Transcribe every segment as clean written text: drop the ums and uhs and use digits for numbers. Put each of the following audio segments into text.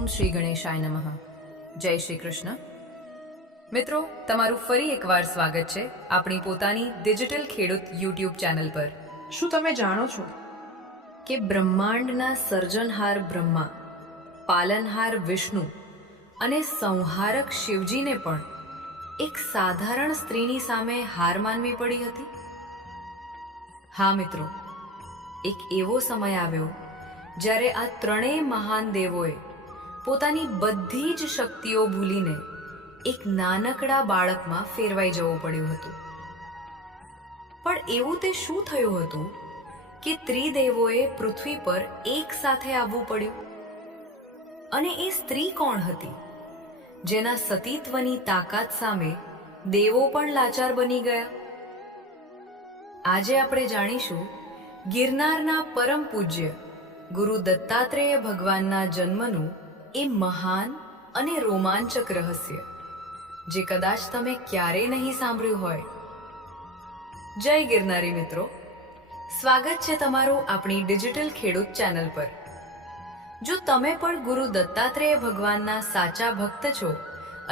ઓમ શ્રી ગણેશાય નમઃ. જય શ્રી કૃષ્ણ. મિત્રો, તમારું ફરી એકવાર સ્વાગત છે આપણી પોતાની ડિજિટલ ખેડૂત યુટ્યુબ ચેનલ પર. શું તમે જાણો છો કે બ્રહ્માંડના સર્જનહાર બ્રહ્મા, પાલનહાર વિષ્ણુ અને સંહારક શિવજીને પણ એક સાધારણ સ્ત્રીની સામે હાર માનવી પડી હતી? હા મિત્રો, એક એવો સમય આવ્યો જ્યારે આ ત્રણેય મહાન દેવોએ પોતાની બધી જ શક્તિઓ ભૂલીને એક નાનકડા બાળકમાં ફેરવાઈ જવું પડ્યું હતું. પણ એવું તે શું થયું હતું કે ત્રિદેવોએ પૃથ્વી પર એક સાથે આવવું પડ્યું? અને એ સ્ત્રી કોણ હતી જેના સતીત્વની તાકાત સામે દેવો પણ લાચાર બની ગયા? આજે આપણે જાણીશું ગિરનારના પરમ પૂજ્ય ગુરુ દત્તાત્રેય ભગવાનના જન્મનું એ મહાન અને રોમાંચક રહસ્ય, જે કદાચ તમે ક્યારેય નહીં સાંભળ્યું હોય. જય ગિરનારી મિત્રો, સ્વાગત છે તમારું આપણી ડિજિટલ ખેડૂત ચેનલ પર. જો તમે પણ ગુરુ દત્તાત્રેય ભગવાનના સાચા ભક્ત છો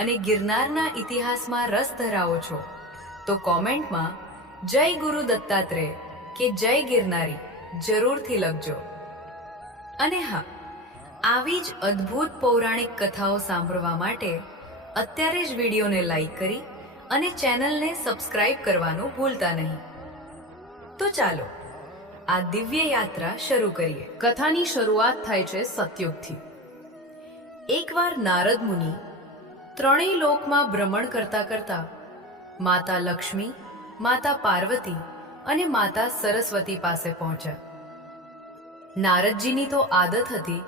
અને ગિરનારના ઇતિહાસમાં રસ ધરાવો છો, તો કોમેન્ટમાં જય ગુરુ દત્તાત્રેય કે જય ગિરનારી જરૂરથી લખજો. અને હા, આવી જ અદ્ભુત પૌરાણિક કથાઓ સાંભળવા માટે અત્યારે જ વિડીયોને લાઈક કરી અને ચેનલને સબસ્ક્રાઇબ કરવાનું ભૂલતા નહીં. તો ચાલો આ દિવ્ય યાત્રા શરૂ કરીએ. કથાની શરૂઆત થાય છે સતયુગથી. એકવાર નારદ મુનિ ત્રણેય લોકમાં ભ્રમણ કરતા કરતા માતા લક્ષ્મી, માતા પાર્વતી અને માતા સરસ્વતી પાસે પહોંચ્યા. નારદજીની તો આદત હતી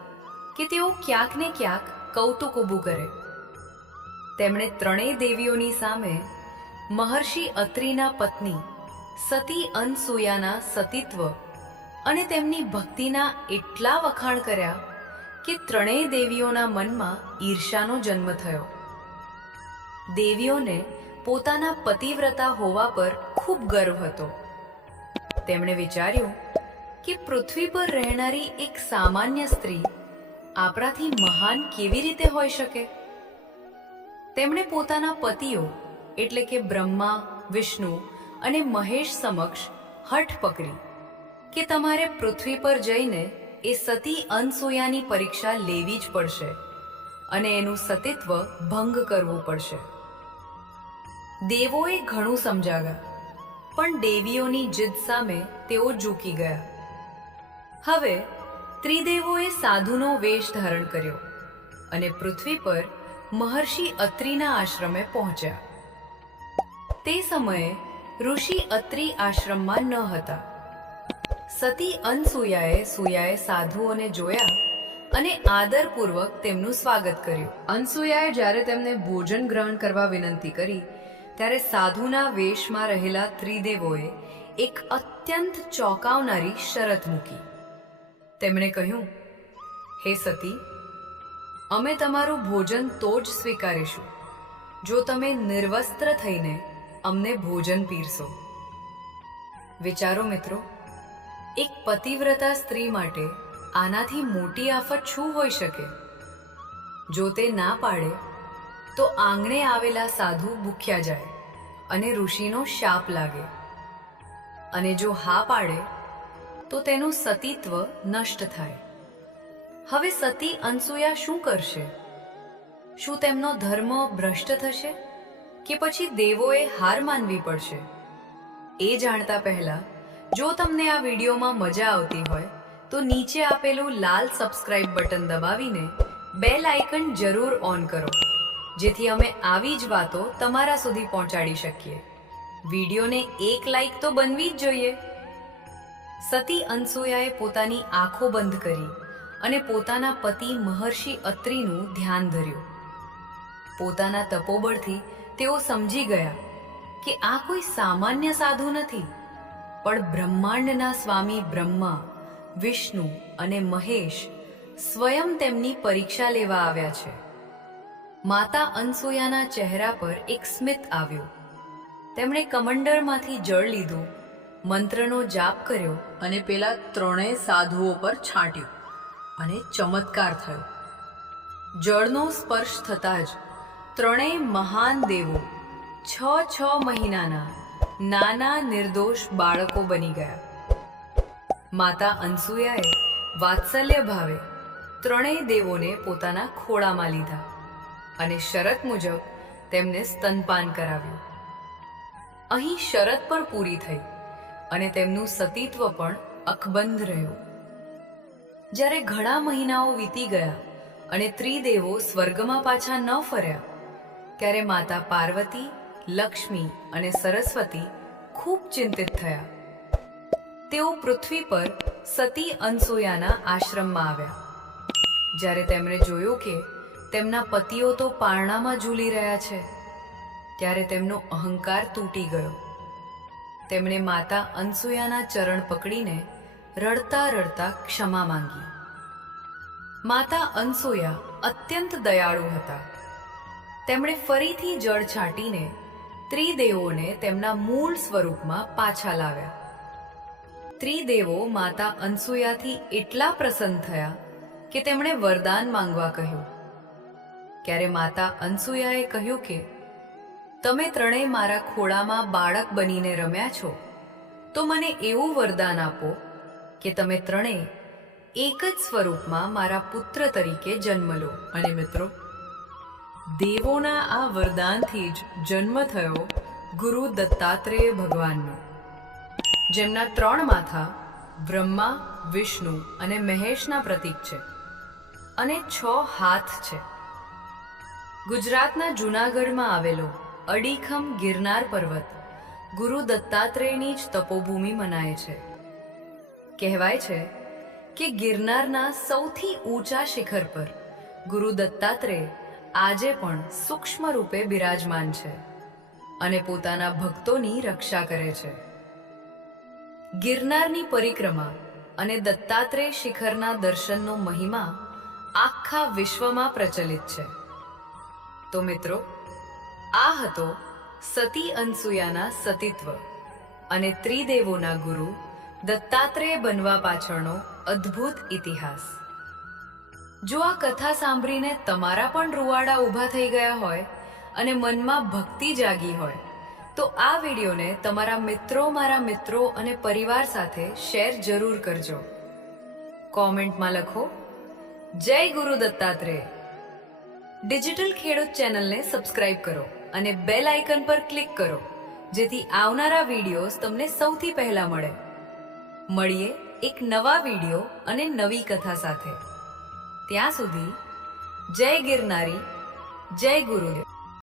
કે તેઓ ક્યાંક ને ક્યાંક કૌતુક ઊભું કરે. તેમણે ત્રણેય દેવીઓની સામે મહર્ષિ અત્રિના પત્ની સતી અનસૂયાના સતીત્વ અને તેમની ભક્તિના એટલા વખાણ કર્યા કે ત્રણેય દેવીઓના મનમાં ઈર્ષાનો જન્મ થયો. દેવીઓને પોતાના પતિવ્રતા હોવા પર ખૂબ ગર્વ હતો. તેમણે વિચાર્યું કે પૃથ્વી પર રહેનારી એક સામાન્ય સ્ત્રી આપણાથી મહાન કેવી રીતે હોઈ શકે? તેમણે પોતાના પતિઓ એટલે કે બ્રહ્મા, વિષ્ણુ અને મહેશ સમક્ષ હઠ પકડી કે તમારે પૃથ્વી પર જઈને એ સતી અનસૂયાની પરીક્ષા લેવી જ પડશે અને એનું સતીત્વ ભંગ કરવું પડશે. દેવોએ ઘણું સમજાવ્યા, પણ દેવીઓની જીદ સામે તેઓ ઝૂકી ગયા. હવે ત્રિદેવોએ સાધુનો વેશ ધારણ કર્યો અને પૃથ્વી પર મહર્ષિ અત્રિના આશ્રમે પહોંચ્યા. તે સમયે ઋષિ અત્રિ આશ્રમમાં ન હતા. સતી અનસૂયાએ સાધુઓને જોયા અને આદરપૂર્વક તેમનું સ્વાગત કર્યું. અનસૂયાએ જ્યારે તેમને ભોજન ગ્રહણ કરવા વિનંતી કરી, ત્યારે સાધુના વેશમાં રહેલા ત્રિદેવોએ એક અત્યંત ચોંકાવનારી શરત મૂકી. તેમણે કહ્યું, હે સતી, અમે તમારું ભોજન તો જ સ્વીકારીશું જો તમે નિર્વસ્ત્ર થઈને અમને ભોજન પીરસો. વિચારો મિત્રો, એક પતિવ્રતા સ્ત્રી માટે આનાથી મોટી આફત શું હોઈ શકે? જો તે ના પાડે તો આંગણે આવેલા સાધુ ભૂખ્યા જાય અને ઋષિનો શાપ લાગે, અને જો હા પાડે તો તેનું સતીત્વ નષ્ટ થાય. હવે સતી અનસૂયા શું કરશે? શું તેમનો ધર્મ ભ્રષ્ટ થશે કે પછી દેવોએ હાર માનવી પડશે? એ જાણતા પહેલા જો તમને આ વિડીયોમાં મજા આવતી હોય તો નીચે આપેલું લાલ સબસ્ક્રાઇબ બટન દબાવીને બેલ આઇકન જરૂર ઓન કરો, જેથી અમે આવી જ વાતો તમારા સુધી પહોંચાડી શકીએ. વિડીયોને એક લાઈક તો બનવી જ જોઈએ. સતી અનસૂયાએ પોતાની આંખો બંધ કરી અને પોતાના પતિ મહર્ષિ અત્રિનું ધ્યાન ધર્યું. પોતાના તપોબળથી તેઓ સમજી ગયા કે આ કોઈ સામાન્ય સાધુ નથી, પણ બ્રહ્માંડના સ્વામી બ્રહ્મા, વિષ્ણુ અને મહેશ સ્વયં તેમની પરીક્ષા લેવા આવ્યા છે. માતા અનસૂયાના ચહેરા પર એક સ્મિત આવ્યું. તેમણે કમંડળમાંથી જળ લીધું, મંત્રનો જાપ કર્યો અને પેલા ત્રણેય સાધુઓ પર છાંટ્યું અને ચમત્કાર થયો. જળનો સ્પર્શ થતાં જ ત્રણેય મહાન દેવો 6 મહિનાના નાના નિર્દોષ બાળકો બની ગયા. માતા અનસૂયાએ વાત્સલ્ય ભાવે ત્રણેય દેવોને પોતાના ખોળામાં લીધા અને શરત મુજબ તેમને સ્તનપાન કરાવ્યું. અહીં શરત પણ પૂરી થઈ અને તેમનું સતીત્વ પણ અકબંધ રહ્યું. જ્યારે ઘણા મહિનાઓ વીતી ગયા અને ત્રિદેવો સ્વર્ગમાં પાછા ન ફર્યા, ત્યારે માતા પાર્વતી, લક્ષ્મી અને સરસ્વતી ખૂબ ચિંતિત થયા. તેઓ પૃથ્વી પર સતી અનસૂયાના આશ્રમમાં આવ્યા. જ્યારે તેમણે જોયું કે તેમના પતિઓ તો પારણામાં ઝૂલી રહ્યા છે, ત્યારે તેમનો અહંકાર તૂટી ગયો. તેમણે માતા અનસૂયાના ચરણ પકડીને રડતા રડતા ક્ષમા માંગી. માતા અનસૂયા અત્યંત દયાળુ હતા. તેમણે ફરીથી જળ છાંટીને ત્રિદેવોને તેમના મૂળ સ્વરૂપમાં પાછા લાવ્યા. ત્રિદેવો માતા અનસૂયાથી એટલા પ્રસન્ન થયા કે તેમણે વરદાન માંગવા કહ્યું. ત્યારે માતા અનસૂયાએ કહ્યું કે તમે ત્રણેય મારા ખોળામાં બાળક બનીને રમ્યા છો, તો મને એવું વરદાન આપો કે તમે ત્રણેય એક જ સ્વરૂપમાં મારા પુત્ર તરીકે જન્મ લો. અને મિત્રો, દેવોના આ વરદાનથી જ જન્મ થયો ગુરુ દત્તાત્રેય ભગવાનનો, જેમના 3 માથા બ્રહ્મા, વિષ્ણુ અને મહેશના પ્રતીક છે અને 6 હાથ છે. ગુજરાતના જૂનાગઢમાં આવેલો અડીખમ ગિરનાર પર્વત ગુરુ દત્તાત્રેયની જ તપોભૂમિ મનાય છે. કહેવાય છે કે ગિરનારના સૌથી ઊંચા શિખર પર ગુરુ દત્તાત્રેય આજે પણ સૂક્ષ્મ રૂપે બિરાજમાન છે અને પોતાના ભક્તોની રક્ષા કરે છે. ગિરનારની પરિક્રમા અને દત્તાત્રેય શિખરના દર્શનનો મહિમા આખા વિશ્વમાં પ્રચલિત છે. તો મિત્રો, આ હતો સતી અનસૂયાના સતીત્વ અને ત્રિદેવોના ગુરુ દત્તાત્રેય બનવા પાછળનો અદ્ભુત ઇતિહાસ. જો આ કથા સાંભળીને તમારા પણ રૂવાડા ઊભા થઈ ગયા હોય અને મનમાં ભક્તિ જાગી હોય, તો આ વિડીયોને તમારા મારા મિત્રો અને પરિવાર સાથે શેર જરૂર કરજો. કોમેન્ટમાં લખો, જય ગુરુ દત્તાત્રેય. ડિજિટલ ખેડૂત ચેનલને સબસ્ક્રાઇબ કરો અને બેલ આઇકન પર ક્લિક કરો, જેથી આવનારા વિડીયોઝ તમને સૌથી પહેલા મળે. મળીએ એક નવા વિડીયો અને નવી કથા સાથે. ત્યાં સુધી જય ગિરનારી, જય ગુરુદેવ.